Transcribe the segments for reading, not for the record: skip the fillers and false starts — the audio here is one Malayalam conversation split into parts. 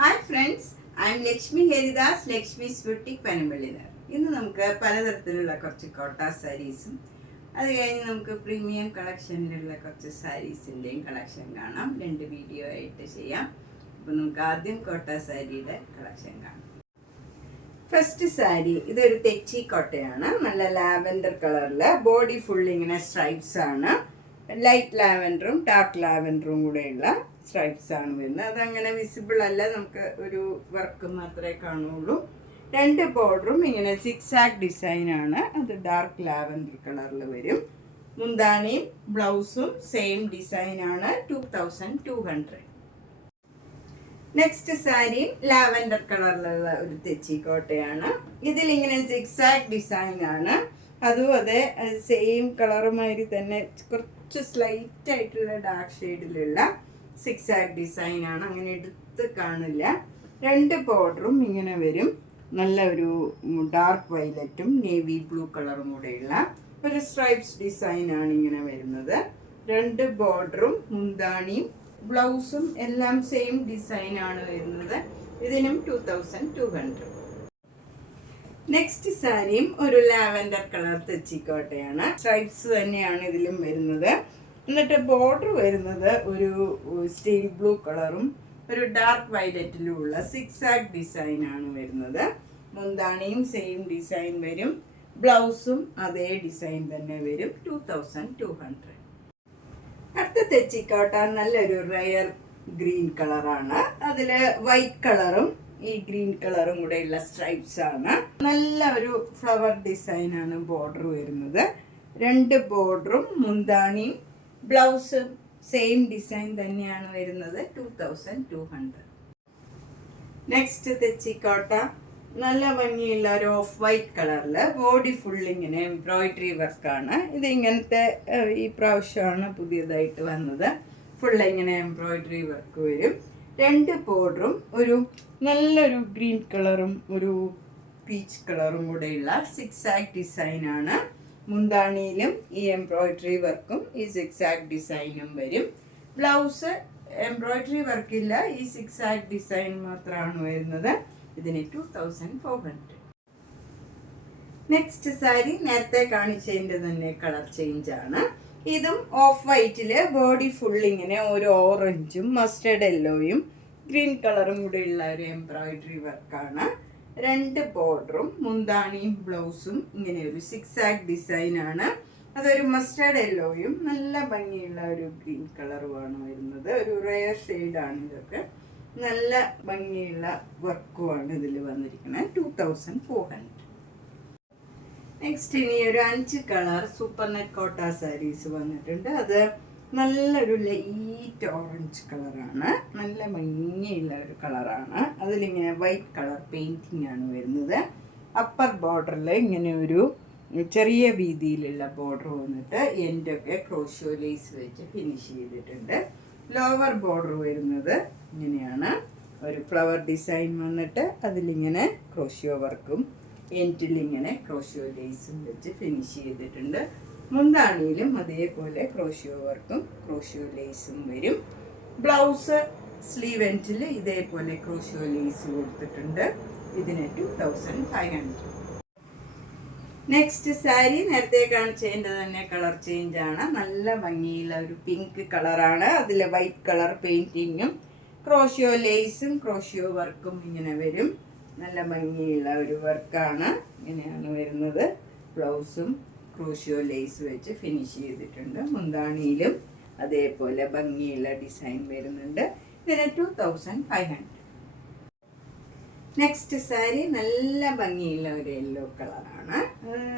Hi friends, I am Lakshmi Haridas, Lakshmi's boutique പനമ്പള്ളിയിൽ. ഇന്ന് നമുക്ക് പലതരത്തിലുള്ള കുറച്ച് കോട്ട സാരീസും അത് കഴിഞ്ഞ് നമുക്ക് പ്രീമിയം കളക്ഷനിലുള്ള കുറച്ച് സാരീസിൻ്റെയും കളക്ഷൻ കാണാം. 2 വീഡിയോ ആയിട്ട് ചെയ്യാം. അപ്പോൾ നമുക്ക് ആദ്യം കോട്ട സാരിയുടെ കളക്ഷൻ കാണാം. ഫസ്റ്റ് സാരി ഇതൊരു തെച്ചി കോട്ടയാണ്. നല്ല ലാവൻഡർ കളറിൽ ബോഡി ഫുൾ ഇങ്ങനെ സ്ട്രൈപ്സ് ആണ്. ലൈറ്റ് ലാവൻഡറും ഡാർക്ക് ലാവൻഡറും കൂടെയുള്ള സ്ട്രൈപ്സ് ആണ് വരുന്നത്. അതങ്ങനെ വിസിബിൾ അല്ല, നമുക്ക് ഒരു വർക്ക് മാത്രമേ കാണുള്ളൂ. 2 ബോർഡറും ഇങ്ങനെ സിക്സാക് ഡിസൈൻ ആണ്. അത് ഡാർക്ക് ലാവൻഡർ കളറിൽ വരും. മുന്താണിയും ബ്ലൗസും സെയിം ഡിസൈൻ ആണ്. 2200. നെക്സ്റ്റ് സാരി ലാവൻഡർ കളറിലുള്ള ഒരു തെച്ചിക്കോട്ടയാണ്. ഇതിലിങ്ങനെ സിക്സാക് ഡിസൈൻ ആണ്. അതും അതെ സെയിം കളറുമാതിരി തന്നെ കുറച്ച് സ്ലൈറ്റ് ആയിട്ടുള്ള ഡാർക്ക് ഷെയ്ഡിലുള്ള സിക്സാക് ഡിസൈൻ ആണ്. അങ്ങനെ എടുത്ത് കാണില്ല. 2 ബോർഡറും ഇങ്ങനെ വരും. നല്ല ഒരു ഡാർക്ക് വയലറ്റും നേവി ബ്ലൂ കളറും കൂടെയുള്ള ഒരു സ്ട്രൈപ്സ് ഡിസൈൻ ആണ് ഇങ്ങനെ വരുന്നത്. 2 ബോർഡറും മുന്താണിയും ബ്ലൗസും എല്ലാം സെയിം ഡിസൈൻ ആണ് വരുന്നത്. ഇതിനും 2200. നെക്സ്റ്റ് സാരിയും ഒരു ലാവൻഡർ കളർ തെച്ചിക്കോട്ടയാണ്. സ്ട്രൈപ്സ് തന്നെയാണ് ഇതിലും വരുന്നത്. എന്നിട്ട് ബോർഡർ വരുന്നത് ഒരു സ്റ്റീൽ ബ്ലൂ കളറും ഒരു ഡാർക്ക് വയലറ്റിലുമുള്ള സിക്സാക് ഡിസൈൻ ആണ് വരുന്നത്. മുന്താണിയും സെയിം ഡിസൈൻ വരും. ബ്ലൗസും അതേ ഡിസൈൻ തന്നെ വരും. 2200. അടുത്ത തെച്ചിക്കോട്ട നല്ലൊരു റയർ ഗ്രീൻ കളറാണ്. അതിൽ വൈറ്റ് കളറും ഈ ഗ്രീൻ കളറും കൂടെയുള്ള സ്ട്രൈപ്സ് ആണ്. നല്ല ഒരു ഫ്ലവർ ഡിസൈൻ ആണ് ബോർഡർ വരുന്നത്. 2 ബോർഡറും മുന്താണിയും ബ്ലൗസും സെയിം ഡിസൈൻ തന്നെയാണ് വരുന്നത്. 2200. നെക്സ്റ്റ് തെച്ചിക്കോട്ട നല്ല ഭംഗിയുള്ള ഒരു ഓഫ് വൈറ്റ് കളറിൽ ബോഡി ഫുൾ ഇങ്ങനെ എംബ്രോയിഡറി വർക്കാണ്. ഇത് ഇങ്ങനത്തെ ഈ പ്രാവശ്യമാണ് പുതിയതായിട്ട് വന്നത്. ഫുൾ ഇങ്ങനെ എംബ്രോയിഡറി വർക്ക് വരും. 2 ബോർഡറും ഒരു നല്ലൊരു ഗ്രീൻ കളറും ഒരു പീച്ച് കളറും കൂടെയുള്ള സിക്സാക് ഡിസൈൻ ആണ്. മുന്താണിയിലും ഈ എംബ്രോയിഡറി വർക്കും ഈ സിക്സാക് ഡിസൈനും വരും. ബ്ലൗസ് എംബ്രോയിഡറി വർക്കില്ല, ഈ സിക്സാക് ഡിസൈൻ മാത്രമാണ് വരുന്നത്. ഇതിന് 2400. നെക്സ്റ്റ് സാരി നേരത്തെ കാണിച്ചതിൻ്റെ തന്നെ കളർ ചേഞ്ച് ആണ്. ഇതും ഓഫ് വൈറ്റില് ബോഡി ഫുൾ ഇങ്ങനെ ഒരു ഓറഞ്ചും മസ്റ്റർഡ് യെല്ലോയും ഗ്രീൻ കളറും കൂടെയുള്ള ഒരു എംബ്രോയിഡറി വർക്കാണ്. 2 ബോർഡറും മുന്താണിയും ബ്ലൗസും ഇങ്ങനെ ഒരു സിക്സാക് ഡിസൈൻ ആണ്. അതൊരു മസ്റ്റർഡ് യെല്ലോയും നല്ല ഭംഗിയുള്ള ഒരു ഗ്രീൻ കളറുമാണ് വരുന്നത്. ഒരു റെയർ ഷെയ്ഡാണ് ഇതൊക്കെ. നല്ല ഭംഗിയുള്ള വർക്കുമാണ് ഇതിൽ വന്നിരിക്കുന്നത്. 2400. നെക്സ്റ്റ് ഇനി ഒരു 5 കളർ സൂപ്പർ നെറ്റ് കോട്ട സാരീസ് വന്നിട്ടുണ്ട്. അത് നല്ലൊരു ലൈറ്റ് ഓറഞ്ച് കളറാണ്. നല്ല ഭംഗിയുള്ള ഒരു കളറാണ്. അതിലിങ്ങനെ വൈറ്റ് കളർ പെയിൻറ്റിങ് ആണ് വരുന്നത്. അപ്പർ ബോർഡറിൽ ഇങ്ങനെ ഒരു ചെറിയ വീതിയിലുള്ള ബോർഡർ വന്നിട്ട് എൻഡൊക്കെ ക്രോഷ്യോ ലേസ് വെച്ച് ഫിനിഷ് ചെയ്തിട്ടുണ്ട്. ലോവർ ബോർഡർ വരുന്നത് ഇങ്ങനെയാണ്. ഒരു ഫ്ലവർ ഡിസൈൻ വന്നിട്ട് അതിലിങ്ങനെ ക്രോഷ്യോ വർക്കും എൻഡിലിങ്ങനെ ക്രോഷ്യോ ലേസും വെച്ച് ഫിനിഷ് ചെയ്തിട്ടുണ്ട്. മുന്താണിയിലും അതേപോലെ ക്രോഷ്യോ വർക്കും ക്രോഷ്യോ ലേസും വരും. ബ്ലൗസ് സ്ലീവ് എൻഡിൽ ഇതേപോലെ ക്രോഷ്യോ ലേസ് കൊടുത്തിട്ടുണ്ട്. ഇതിന് 2500. നെക്സ്റ്റ് സാരി നേരത്തെ കാണിച്ചതിൻ്റെ തന്നെ കളർ ചേഞ്ച് ആണ്. നല്ല ഭംഗിയുള്ള ഒരു പിങ്ക് കളറാണ്. അതിൽ വൈറ്റ് കളർ പെയിൻറ്റിങ്ങും ക്രോഷ്യോ ലേസും ക്രോഷ്യോ വർക്കും ഇങ്ങനെ വരും. നല്ല ഭംഗിയുള്ള ഒരു വർക്കാണ്. ഇങ്ങനെയാണ് വരുന്നത്. ബ്ലൗസും ക്രോഷ്യോ ലേസ് വെച്ച് ഫിനിഷ് ചെയ്തിട്ടുണ്ട്. മുന്താണിയിലും അതേപോലെ ഭംഗിയുള്ള ഡിസൈൻ വരുന്നുണ്ട്. ഇതിന് 2500. നെക്സ്റ്റ് സാരി നല്ല ഭംഗിയുള്ള ഒരു യെല്ലോ കളറാണ്.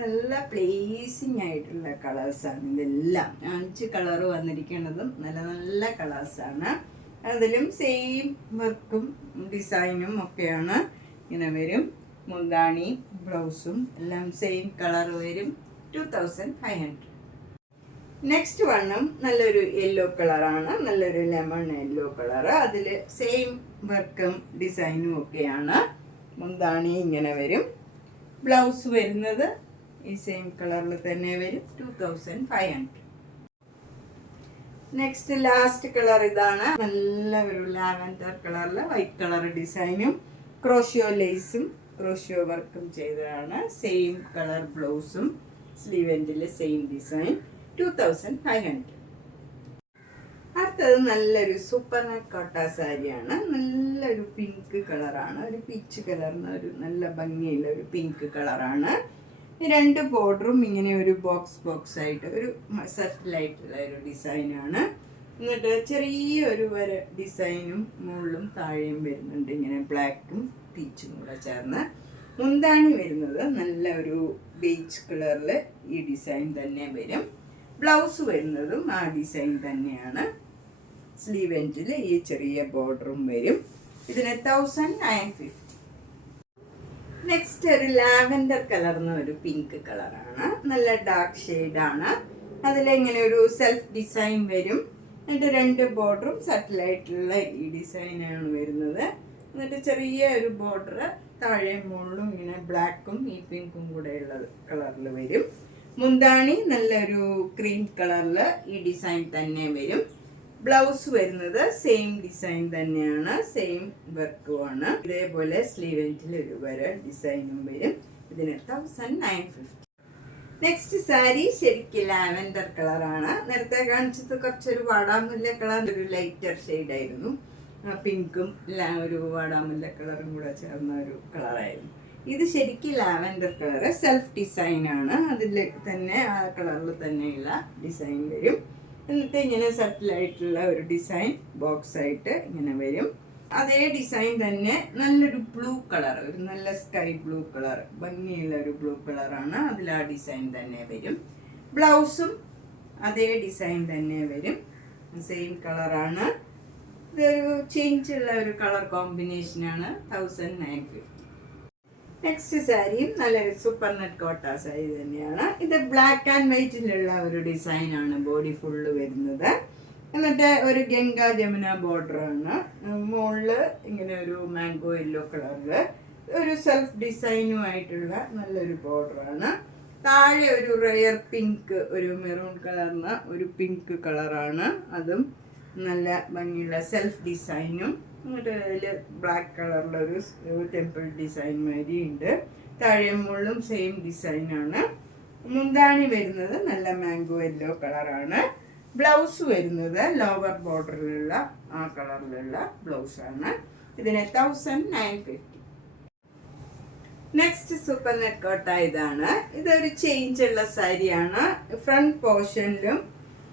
നല്ല പ്ലേസിങ് ആയിട്ടുള്ള കളേഴ്സാണ് ഇതെല്ലാം. 5 കളർ വന്നിരിക്കുന്നതും നല്ല നല്ല കളേഴ്സാണ്. അതിലും സെയിം വർക്കും ഡിസൈനും ഒക്കെയാണ് ഇങ്ങനെ വരും. മുന്താണി ബ്ലൗസും എല്ലാം സെയിം കളർ വരും. 2500. നെക്സ്റ്റ് വണ്ണും നല്ലൊരു യെല്ലോ കളറാണ്. നല്ലൊരു ലെമൺ യെല്ലോ കളറ്. അതിൽ സെയിം വർക്കും ഡിസൈനും ഒക്കെയാണ്. മുന്താണി ഇങ്ങനെ വരും. ബ്ലൗസ് വരുന്നത് ഈ സെയിം കളറിൽ തന്നെ വരും. 2500. നെക്സ്റ്റ് ലാസ്റ്റ് കളർ ഇതാണ്. നല്ല ഒരു ലാവൻഡർ കളറിൽ വൈറ്റ് കളർ ഡിസൈനും ക്രോഷ്യോ ലേസും ക്രോഷ്യോ വർക്കും ചെയ്തതാണ്. സെയിം കളർ ബ്ലൗസും സ്ലീവ് എൻഡിൽ സെയിം ഡിസൈൻ. 2500. അടുത്തത് നല്ലൊരു സൂപ്പർ നെറ്റ് കോട്ട സാരിയാണ്. നല്ലൊരു പിങ്ക് കളറാണ്, ഒരു പീച്ച് കളറിന് ഒരു നല്ല ഭംഗിയുള്ള ഒരു പിങ്ക് കളറാണ്. രണ്ട് ബോർഡറും ഇങ്ങനെ ഒരു ബോക്സ് ആയിട്ട് ഒരു സെറ്റിലായിട്ടുള്ള ഒരു ഡിസൈനാണ്. എന്നിട്ട് ചെറിയൊരു വര ഡിസൈനും മുകളിലും താഴെയും വരുന്നുണ്ട്, ഇങ്ങനെ ബ്ലാക്കും പീച്ചും കൂടെ ചേർന്ന്. മുന്താണി വരുന്നത് നല്ല ഒരു ബീച്ച് കളറിൽ ഈ ഡിസൈൻ തന്നെ വരും. ബ്ലൗസ് വരുന്നതും ആ ഡിസൈൻ തന്നെയാണ്. സ്ലീവ് എൻഡിൽ ഈ ചെറിയ ബോർഡറും വരും. ഇതിന് 1950. നെക്സ്റ്റ് ഒരു ലാവൻഡർ കളർന്ന ഒരു പിങ്ക് കളറാണ്. നല്ല ഡാർക്ക് ഷെയ്ഡാണ്. അതിലിങ്ങനെ ഒരു സെൽഫ് ഡിസൈൻ വരും. എന്നിട്ട് രണ്ട് ബോർഡറും സെറ്റിലായിട്ടുള്ള ഈ ഡിസൈനാണ് വരുന്നത്. എന്നിട്ട് ചെറിയ ഒരു ബോർഡർ താഴെ മുകളിലും ഇങ്ങനെ ബ്ലാക്കും ഈ പിങ്കും കൂടെ ഉള്ള കളറിൽ വരും. മുന്താണി നല്ലൊരു ക്രീം കളറിൽ ഈ ഡിസൈൻ തന്നെ വരും. ബ്ലൗസ് വരുന്നത് സെയിം ഡിസൈൻ തന്നെയാണ്, സെയിം വർക്കുമാണ്. ഇതേപോലെ സ്ലീവ് എൻഡിൽ ഒരു വര ഡിസൈനും വരും. ഇതിന് 1950. നെക്സ്റ്റ് സാരി ശരിക്കും ലാവൻഡർ കളറാണ്. നേരത്തെ കാണിച്ചത് കുറച്ചൊരു വാടാമുല്ല കളർ, ഒരു ലൈറ്റർ ഷെയ്ഡായിരുന്നു. പിങ്കും ഒരു വാടാമുല്ല കളറും കൂടെ ചേർന്ന ഒരു കളറായിരുന്നു. ഇത് ശരിക്കും ലാവൻഡർ കളർ, സെൽഫ് ഡിസൈനാണ്. അതിൽ തന്നെ ആ കളറിൽ തന്നെയുള്ള ഡിസൈൻ വരും. എന്നിട്ട് ഇങ്ങനെ സെറ്റിലായിട്ടുള്ള ഒരു ഡിസൈൻ ബോക്സ് ആയിട്ട് ഇങ്ങനെ വരും. അതേ ഡിസൈൻ തന്നെ നല്ലൊരു ബ്ലൂ കളർ, ഒരു നല്ല സ്കൈ ബ്ലൂ കളർ, ഭംഗിയുള്ള ഒരു ബ്ലൂ കളറാണ്. അതിൽ ആ ഡിസൈൻ തന്നെ വരും. ബ്ലൗസും അതേ ഡിസൈൻ തന്നെ വരും, സെയിം കളറാണ്. ഇതൊരു ചേഞ്ച് ഉള്ള ഒരു കളർ കോമ്പിനേഷനാണ്. 1950. നെക്സ്റ്റ് സാരിയും നല്ലൊരു സൂപ്പർ നെറ്റ് കോട്ട സാരി തന്നെയാണ്. ഇത് ബ്ലാക്ക് ആൻഡ് വൈറ്റിലുള്ള ഒരു ഡിസൈനാണ് ബോഡി ഫുള്ള് വരുന്നത്. എന്നിട്ട് ഒരു ഗംഗാ ജമുന ബോർഡറാണ്. മുകളിൽ ഇങ്ങനെ ഒരു മാംഗോ യെല്ലോ കളറിൽ ഒരു സെൽഫ് ഡിസൈനുമായിട്ടുള്ള നല്ലൊരു ബോർഡറാണ്. താഴെ ഒരു റെയർ പിങ്ക്, ഒരു മെറൂൺ കളറിന് ഒരു പിങ്ക് കളറാണ്. അതും നല്ല ഭംഗിയുള്ള സെൽഫ് ഡിസൈനും. എന്നിട്ട് അതിൽ ബ്ലാക്ക് കളറിലൊരു ടെമ്പിൾ ഡിസൈൻ മാതിരി ഉണ്ട്. താഴെ മുകളിലും സെയിം ഡിസൈനാണ്. മുന്താണി വരുന്നത് നല്ല മാംഗോ യെല്ലോ കളറാണ്. ബ്ലൗസ് വരുന്നത് ലോവർ ബോർഡറിലുള്ള ആ കളറിലുള്ള ബ്ലൗസാണ്. ഇതിന് 1950. നെക്സ്റ്റ് സൂപ്പർ നെറ്റ് കോട്ട ഇതാണ്. ഇതൊരു ചേഞ്ച് ഉള്ള സാരിയാണ്. ഫ്രണ്ട് പോർഷനിലും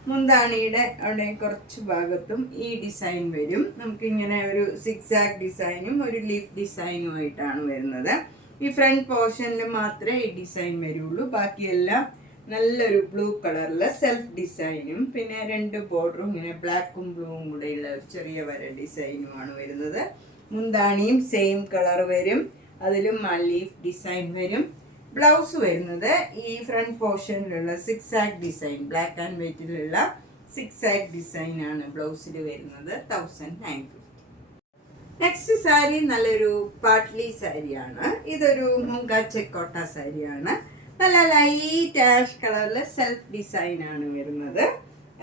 മുന്താണിയുടെ അവിടെ കുറച്ച് ഭാഗത്തും ഈ ഡിസൈൻ വരും. നമുക്കിങ്ങനെ ഒരു സിക്സാക് ഡിസൈനും ഒരു ലീഫ് ഡിസൈനുമായിട്ടാണ് വരുന്നത്. ഈ ഫ്രണ്ട് പോർഷനിൽ മാത്രമേ ഈ ഡിസൈൻ വരുള്ളൂ. ബാക്കിയെല്ലാം നല്ലൊരു ബ്ലൂ കളറിൽ സെൽഫ് ഡിസൈനും പിന്നെ രണ്ട് ബോർഡറും ഇങ്ങനെ ബ്ലാക്കും ബ്ലൂവും കൂടെയുള്ള ചെറിയ വര ഡിസൈനുമാണ് വരുന്നത്. മുന്താണിയും സെയിം കളർ വരും, അതിലും ആ ലീഫ് ഡിസൈൻ വരും. ബ്ലൗസ് വരുന്നത് ഈ ഫ്രണ്ട് പോർഷനിലുള്ള സിക്സാക് ഡിസൈൻ, ബ്ലാക്ക് ആൻഡ് വൈറ്റിലുള്ള സിക്സാക് ഡിസൈനാണ് ബ്ലൗസിൽ വരുന്നത്. 1950. നെക്സ്റ്റ് സാരി നല്ലൊരു പാട്ട്ലി സാരിയാണ്. ഇതൊരു മുങ്ക ചെക്കോട്ട സാരിയാണ്. നല്ല ലൈറ്റ് ആഷ് കളറിൽ സെൽഫ് ഡിസൈനാണ് വരുന്നത്.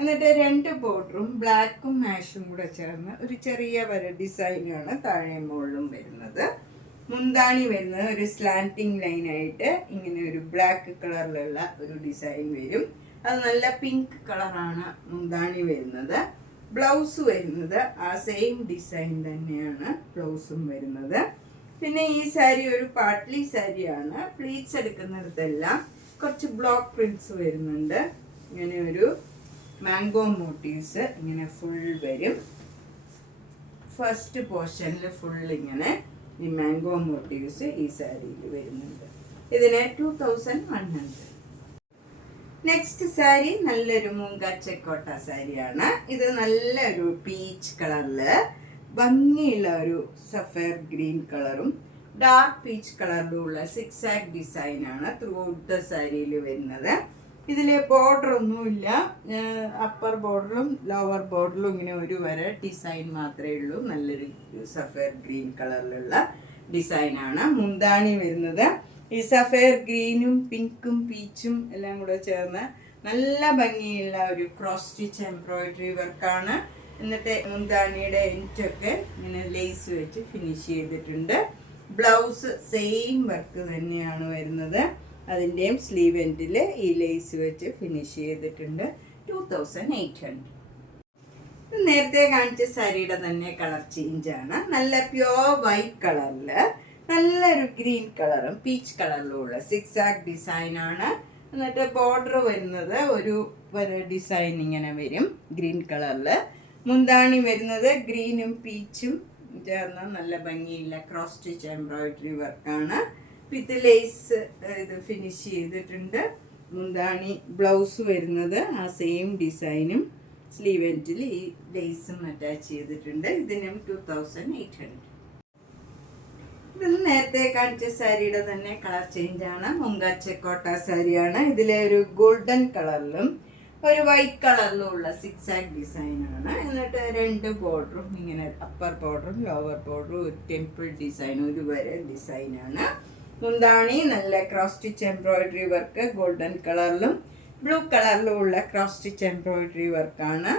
എന്നിട്ട് രണ്ട് ബോർഡറും ബ്ലാക്കും ആഷും കൂടെ ചേർന്ന് ഒരു ചെറിയ വര ഡിസൈനാണ് താഴെ മുകളിലും വരുന്നത്. മുന്താണി വരുന്നത് ഒരു സ്ലാൻറ്റിങ് ലൈനായിട്ട് ഇങ്ങനെ ഒരു ബ്ലാക്ക് കളറിലുള്ള ഒരു ഡിസൈൻ വരും. അത് നല്ല പിങ്ക് കളറാണ് മുന്താണി വരുന്നത്. ബ്ലൗസ് വരുന്നത് ആ സെയിം ഡിസൈൻ തന്നെയാണ് ബ്ലൗസും വരുന്നത്. പിന്നെ ഈ സാരി ഒരു പാട്ട്ലി സാരിയാണ്. പ്ലീറ്റ്സ് എടുക്കുന്നിടത്തെല്ലാം കുറച്ച് ബ്ലോക്ക് പ്രിന്റ്സ് വരുന്നുണ്ട്. ഇങ്ങനെ ഒരു മാംഗോ മോട്ടീവ്സ് ഇങ്ങനെ ഫുൾ വരും. ഫസ്റ്റ് പോർഷനിൽ ഫുൾ ഇങ്ങനെ ഈ മാംഗോ മോട്ടീവ്സ് ഈ സാരിയിൽ വരുന്നുണ്ട്. ഇതിന് 2100. നെക്സ്റ്റ് സാരി നല്ലൊരു മൂങ്ക ചെക്കോട്ട സാരിയാണ്. ഇത് നല്ലൊരു പീച്ച് കളറില് ഭംഗിയുള്ള ഒരു സഫയർ ഗ്രീൻ കളറും ഡാർക്ക് പീച്ച് കളറിലുള്ള സിക്സാക് ഡിസൈനാണ് ത്രൂ ഔട്ട് ദ സാരിയിൽ വരുന്നത്. ഇതിൽ ബോർഡർ ഒന്നുമില്ല. അപ്പർ ബോർഡറും ലോവർ ബോർഡറിലും ഇങ്ങനെ ഒരു വര ഡിസൈൻ മാത്രമേ ഉള്ളൂ. നല്ലൊരു സഫയർ ഗ്രീൻ കളറിലുള്ള ഡിസൈനാണ്. മുന്താണി വരുന്നത് ഈ സഫയർ ഗ്രീനും പിങ്കും പീച്ചും എല്ലാം കൂടെ ചേർന്ന് നല്ല ഭംഗിയുള്ള ഒരു ക്രോസ് സ്റ്റിച്ച് എംബ്രോയിഡറി വർക്കാണ്. എന്നിട്ട് മുന്താണിയുടെ എൻഡൊക്കെ ഇങ്ങനെ ലേസ് വെച്ച് ഫിനിഷ് ചെയ്തിട്ടുണ്ട്. ബ്ലൗസ് സെയിം വർക്ക് തന്നെയാണ് വരുന്നത്. അതിൻ്റെയും സ്ലീവ് എൻഡിൽ ഈ ലേസ് വെച്ച് ഫിനിഷ് ചെയ്തിട്ടുണ്ട്. 2800. നേരത്തെ കാണിച്ച സാരിയുടെ തന്നെ കളർ ചേഞ്ചാണ്. നല്ല പ്യോർ വൈറ്റ് കളറിൽ നല്ലൊരു ഗ്രീൻ കളറും പീച്ച് കളറിലുള്ള സിക്സാക് ഡിസൈനാണ്. എന്നിട്ട് ബോർഡർ വരുന്നത് ഒരു ഡിസൈൻ ഇങ്ങനെ വരും ഗ്രീൻ കളറിൽ. മുന്താണി വരുന്നത് ഗ്രീനും പീച്ചും ചേർന്ന നല്ല ഭംഗിയുള്ള ക്രോസ് സ്റ്റിച്ച് എംബ്രോയിഡറി വർക്കാണ്. വിത്ത് ലേസ് ഇത് ഫിനിഷ് ചെയ്തിട്ടുണ്ട്. മുന്താണി ബ്ലൗസ് വരുന്നത് ആ സെയിം ഡിസൈനും സ്ലീവ് എൻഡിൽ ഈ ലേസും അറ്റാച്ച് ചെയ്തിട്ടുണ്ട്. ഇതിനും 2800. ഇത് നേരത്തെ കാണിച്ച സാരിയുടെ തന്നെ കളർ ചേഞ്ചാണ്. മുങ്കാച്ചക്കോട്ട സാരിയാണ്. ഇതിലെ ഒരു ഗോൾഡൻ കളറിലും ഒരു വൈറ്റ് കളറിലും ഉള്ള സിക്സാക് ഡിസൈനാണ്. എന്നിട്ട് 2 ബോർഡറും ഇങ്ങനെ അപ്പർ ബോർഡറും ലോവർ ബോർഡറും ഒരു ടെമ്പിൾ ഡിസൈൻ ഒരു വരെ ഡിസൈനാണ്. മുന്താണി നല്ല cross stitch embroidery work golden കളറിലും ബ്ലൂ കളറിലും ഉള്ള ക്രോസ് സ്റ്റിച്ച് എംബ്രോയിഡറി വർക്കാണ്.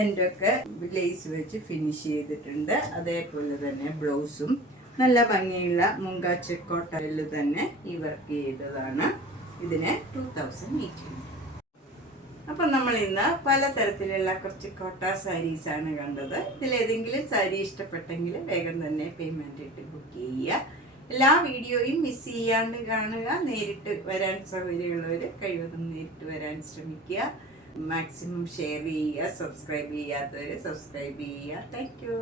എൻ്റെയൊക്കെ ലേസ് വെച്ച് ഫിനിഷ് ചെയ്തിട്ടുണ്ട്. അതേപോലെ തന്നെ ബ്ലൗസും നല്ല ഭംഗിയുള്ള മുങ്കാച്ചക്കോട്ടയിൽ തന്നെ ഈ വർക്ക് ചെയ്തതാണ്. ഇതിന് 2800. അപ്പം നമ്മൾ ഇന്ന് പലതരത്തിലുള്ള കുറച്ച് കോട്ട സാരീസാണ് കണ്ടത്. ഇതിലേതെങ്കിലും സാരി ഇഷ്ടപ്പെട്ടെങ്കിൽ വേഗം തന്നെ പേയ്മെൻ്റ് ഇട്ട് ബുക്ക് ചെയ്യുക. എല്ലാ വീഡിയോയും മിസ് ചെയ്യാണ്ട് കാണുക. നേരിട്ട് വരാൻ സൗകര്യമുള്ളവർ കഴിവതും നേരിട്ട് വരാൻ ശ്രമിക്കുക. മാക്സിമം ഷെയർ ചെയ്യുക. സബ്സ്ക്രൈബ് ചെയ്യാത്തവർ സബ്സ്ക്രൈബ് ചെയ്യുക. Thank you.